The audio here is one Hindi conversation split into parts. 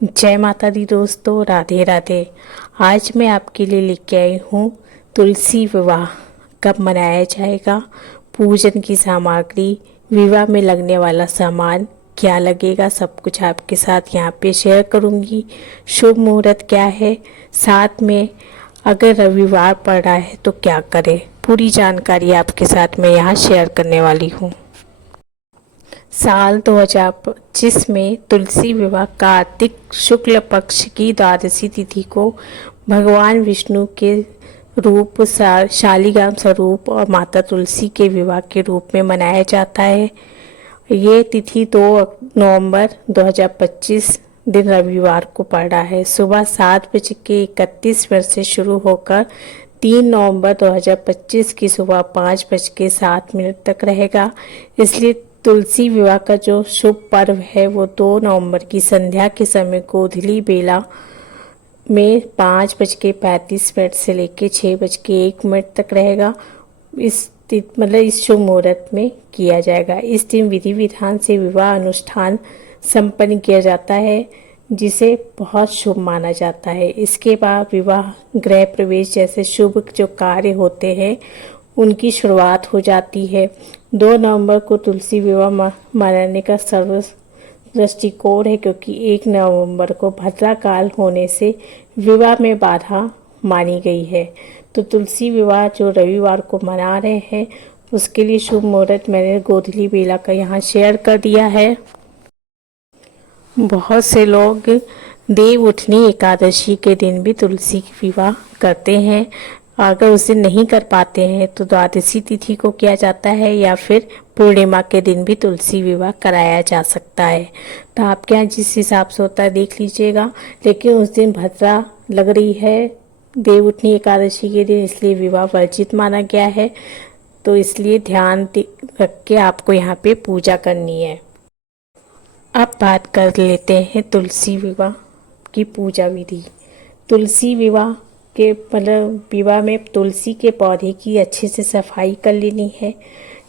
जय माता दी दोस्तों, राधे राधे। आज मैं आपके लिए लेके आई हूँ तुलसी विवाह कब मनाया जाएगा, पूजन की सामग्री, विवाह में लगने वाला सामान क्या लगेगा, सब कुछ आपके साथ यहाँ पे शेयर करूँगी। शुभ मुहूर्त क्या है, साथ में अगर रविवार पड़ रहा है तो क्या करें, पूरी जानकारी आपके साथ मैं यहाँ शेयर करने वाली हूँ। साल 2025 में तुलसी विवाह कार्तिक शुक्ल पक्ष की द्वादशी तिथि को भगवान विष्णु के रूप शालिग्राम स्वरूप और माता तुलसी के विवाह के रूप में मनाया जाता है। ये तिथि 2 नवंबर 2025 दिन रविवार को पड़ रहा है। सुबह 7:31 से शुरू होकर 3 नवंबर 2025 की सुबह 5:07 तक रहेगा। इसलिए तुलसी विवाह का जो शुभ पर्व है वो 2 नवंबर की संध्या के समय गोधूली बेला में 5:35 से लेकर 6:01 तक रहेगा। इस शुभ मुहूर्त में किया जाएगा। इस दिन विधि विधान से विवाह अनुष्ठान संपन्न किया जाता है, जिसे बहुत शुभ माना जाता है। इसके बाद विवाह, गृह प्रवेश जैसे शुभ जो कार्य होते हैं उनकी शुरुआत हो जाती है। 2 नवंबर को तुलसी विवाह मनाने का सर्व दृष्टिकोण है, क्योंकि 1 नवंबर को भद्रा काल होने से विवाह में बाधा मानी गई है। तो तुलसी विवाह जो रविवार को मना रहे हैं उसके लिए शुभ मुहूर्त मैंने गोधूली बेला का यहाँ शेयर कर दिया है। बहुत से लोग देव उठनी एकादशी के दिन भी तुलसी विवाह करते हैं। अगर उस दिन नहीं कर पाते हैं तो द्वादशी तिथि को किया जाता है, या फिर पूर्णिमा के दिन भी तुलसी विवाह कराया जा सकता है। तो आपके यहाँ जिस हिसाब से होता है देख लीजिएगा। लेकिन उस दिन भद्रा लग रही है देव उठनी एकादशी के दिन, इसलिए विवाह वर्जित माना गया है। तो इसलिए ध्यान रख के आपको यहाँ पे पूजा करनी है। अब बात कर लेते हैं तुलसी विवाह की पूजा विधि। तुलसी विवाह के विवाह में तुलसी के पौधे की अच्छे से सफाई कर लेनी है,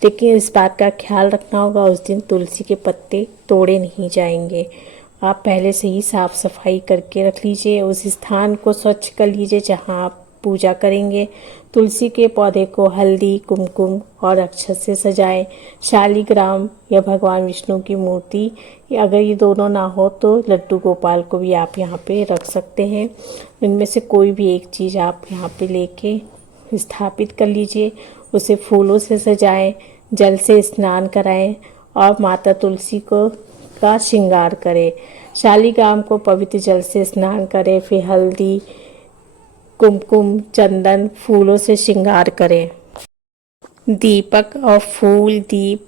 लेकिन इस बात का ख्याल रखना होगा उस दिन तुलसी के पत्ते तोड़े नहीं जाएंगे। आप पहले से ही साफ सफाई करके रख लीजिए, उस स्थान को स्वच्छ कर लीजिए जहाँ आप पूजा करेंगे। तुलसी के पौधे को हल्दी, कुमकुम और अक्षत से सजाएं। शालिग्राम या भगवान विष्णु की मूर्ति, अगर ये दोनों ना हो तो लड्डू गोपाल को भी आप यहाँ पे रख सकते हैं। इनमें से कोई भी एक चीज़ आप यहाँ पे लेके स्थापित कर लीजिए। उसे फूलों से सजाएं, जल से स्नान कराएं और माता तुलसी को का श्रृंगार करें। शालिग्राम को पवित्र जल से स्नान करें, फिर हल्दी, कुमकुम, चंदन, फूलों से श्रृंगार करें। दीपक और फूल दीप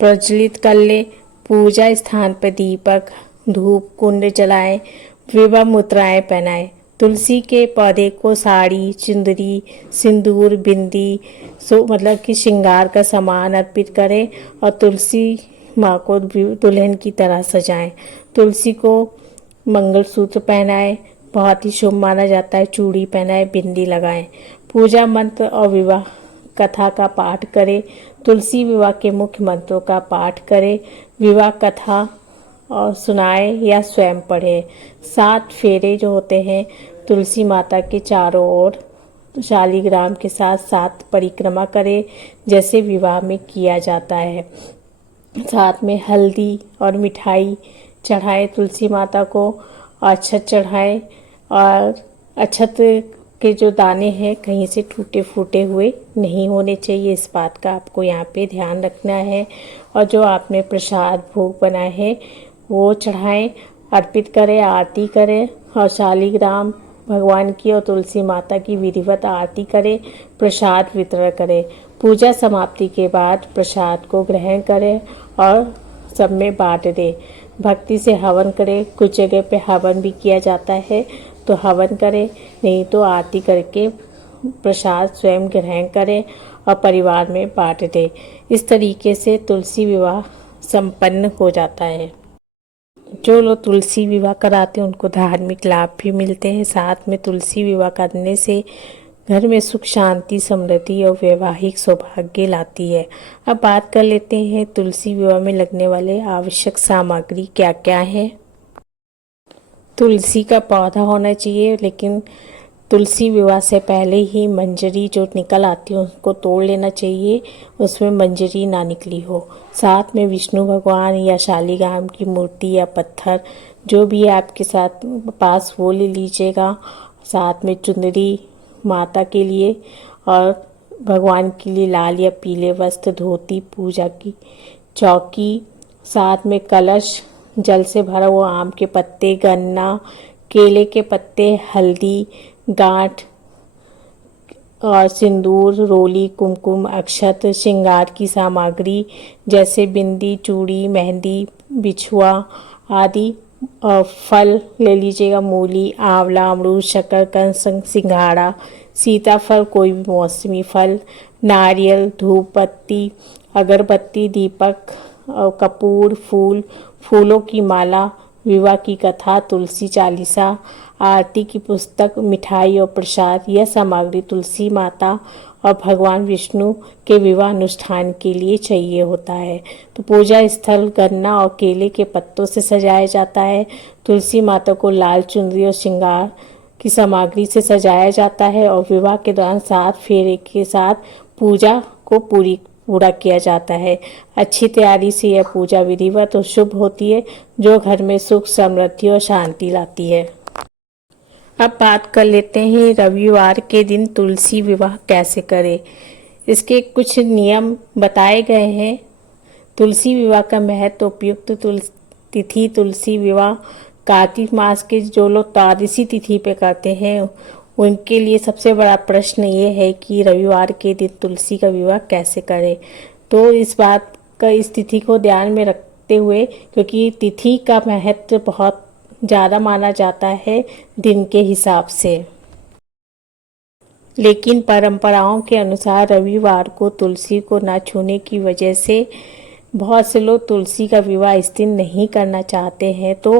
प्रज्वलित कर ले। पूजा स्थान पर दीपक, धूप कुंड जलाएं। विवाह मुद्राएं पहनाएं। तुलसी के पौधे को साड़ी, चुंदरी, सिंदूर, बिंदी कि श्रृंगार का सामान अर्पित करें और तुलसी माँ को दुल्हन की तरह सजाएं। तुलसी को मंगलसूत्र पहनाएं, बहुत ही शुभ माना जाता है। चूड़ी पहनाएं, बिंदी लगाएं। पूजा मंत्र और विवाह कथा का पाठ करें। तुलसी विवाह के मुख्य मंत्रों का पाठ करें। विवाह कथा और सुनाए या स्वयं पढ़े। 7 फेरे जो होते हैं तुलसी माता के चारों ओर शालिग्राम के साथ 7 परिक्रमा करें, जैसे विवाह में किया जाता है। साथ में हल्दी और मिठाई चढ़ाएं तुलसी माता को, अक्षत चढ़ाएं और अक्षत के जो दाने हैं कहीं से टूटे फूटे हुए नहीं होने चाहिए। इस बात का आपको यहाँ पे ध्यान रखना है। और जो आपने प्रसाद भोग बनाए हैं वो चढ़ाएं, अर्पित करें, आरती करें और शालिग्राम भगवान की और तुलसी माता की विधिवत आरती करें, प्रसाद वितरण करें। पूजा समाप्ति के बाद प्रसाद को ग्रहण करें और सब में बांट दें। भक्ति से हवन करें। कुछ जगह पे हवन भी किया जाता है तो हवन करें, नहीं तो आरती करके प्रसाद स्वयं ग्रहण करें और परिवार में बांट दें। इस तरीके से तुलसी विवाह संपन्न हो जाता है। जो लोग तुलसी विवाह कराते हैं उनको धार्मिक लाभ भी मिलते हैं। साथ में तुलसी विवाह करने से घर में सुख, शांति, समृद्धि और वैवाहिक सौभाग्य लाती है। अब बात कर लेते हैं तुलसी विवाह में लगने वाले आवश्यक सामग्री क्या क्या है। तुलसी का पौधा होना चाहिए, लेकिन तुलसी विवाह से पहले ही मंजरी जो निकल आती है उसको तोड़ लेना चाहिए, उसमें मंजरी ना निकली हो। साथ में विष्णु भगवान या शालिग्राम की मूर्ति या पत्थर जो भी है आपके साथ पास वो ले लीजिएगा। साथ में चुनरी माता के लिए और भगवान के लिए लाल या पीले वस्त्र, धोती, पूजा की चौकी, साथ में कलश, जल से भरा हुआ आम के पत्ते, गन्ना, केले के पत्ते, हल्दी, गांठ और सिंदूर, रोली, कुमकुम, अक्षत, श्रृंगार की सामग्री जैसे बिंदी, चूड़ी, मेहंदी, बिछुआ आदि। और फल ले लीजिएगा, मूली, आंवला, अमरूद, शकरकंद, सिंघाड़ा, सीताफल, कोई भी मौसमी फल, नारियल, धूप बत्ती, अगरबत्ती, दीपक, कपूर, फूलों की माला, विवाह की कथा, तुलसी चालीसा, आरती की पुस्तक, मिठाई और प्रसाद। यह सामग्री तुलसी माता और भगवान विष्णु के विवाह अनुष्ठान के लिए चाहिए होता है। तो पूजा स्थल गन्ना और केले के पत्तों से सजाया जाता है। तुलसी माता को लाल चुनरी और श्रृंगार की सामग्री से सजाया जाता है और विवाह के दौरान 7 फेरे के साथ पूजा को पूरा किया जाता है। अच्छी तैयारी से यह पूजा विधिवत और शुभ होती है, जो घर में सुख, समृद्धि और शांति लाती है। अब बात कर लेते हैं रविवार के दिन तुलसी विवाह कैसे करें। इसके कुछ नियम बताए गए हैं। तुलसी विवाह का महत्व, उपयुक्त तिथि तुलसी विवाह कार्तिक मास के जो लोग द्वादशी तिथि पे करते हैं उनके लिए सबसे बड़ा प्रश्न ये है कि रविवार के दिन तुलसी का विवाह कैसे करें। तो इस बात का, इस तिथि को ध्यान में रखते हुए, क्योंकि तिथि का महत्व बहुत ज़्यादा माना जाता है दिन के हिसाब से, लेकिन परंपराओं के अनुसार रविवार को तुलसी को न छूने की वजह से बहुत से लोग तुलसी का विवाह इस दिन नहीं करना चाहते हैं। तो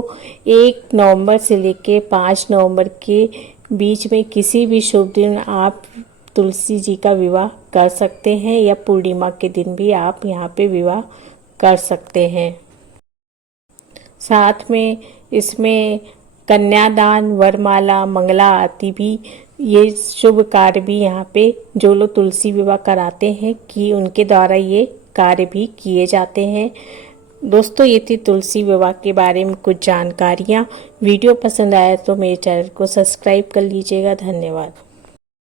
1 नवंबर से लेकर 5 नवंबर के बीच में किसी भी शुभ दिन आप तुलसी जी का विवाह कर सकते हैं, या पूर्णिमा के दिन भी आप यहाँ पे विवाह कर सकते हैं। साथ में इसमें कन्यादान, वरमाला, मंगला आरती भी, ये शुभ कार्य भी यहाँ पे जो लोग तुलसी विवाह कराते हैं कि उनके द्वारा ये कार्य भी किए जाते हैं। दोस्तों, ये थी तुलसी विवाह के बारे में कुछ जानकारियाँ। वीडियो पसंद आया तो मेरे चैनल को सब्सक्राइब कर लीजिएगा। धन्यवाद।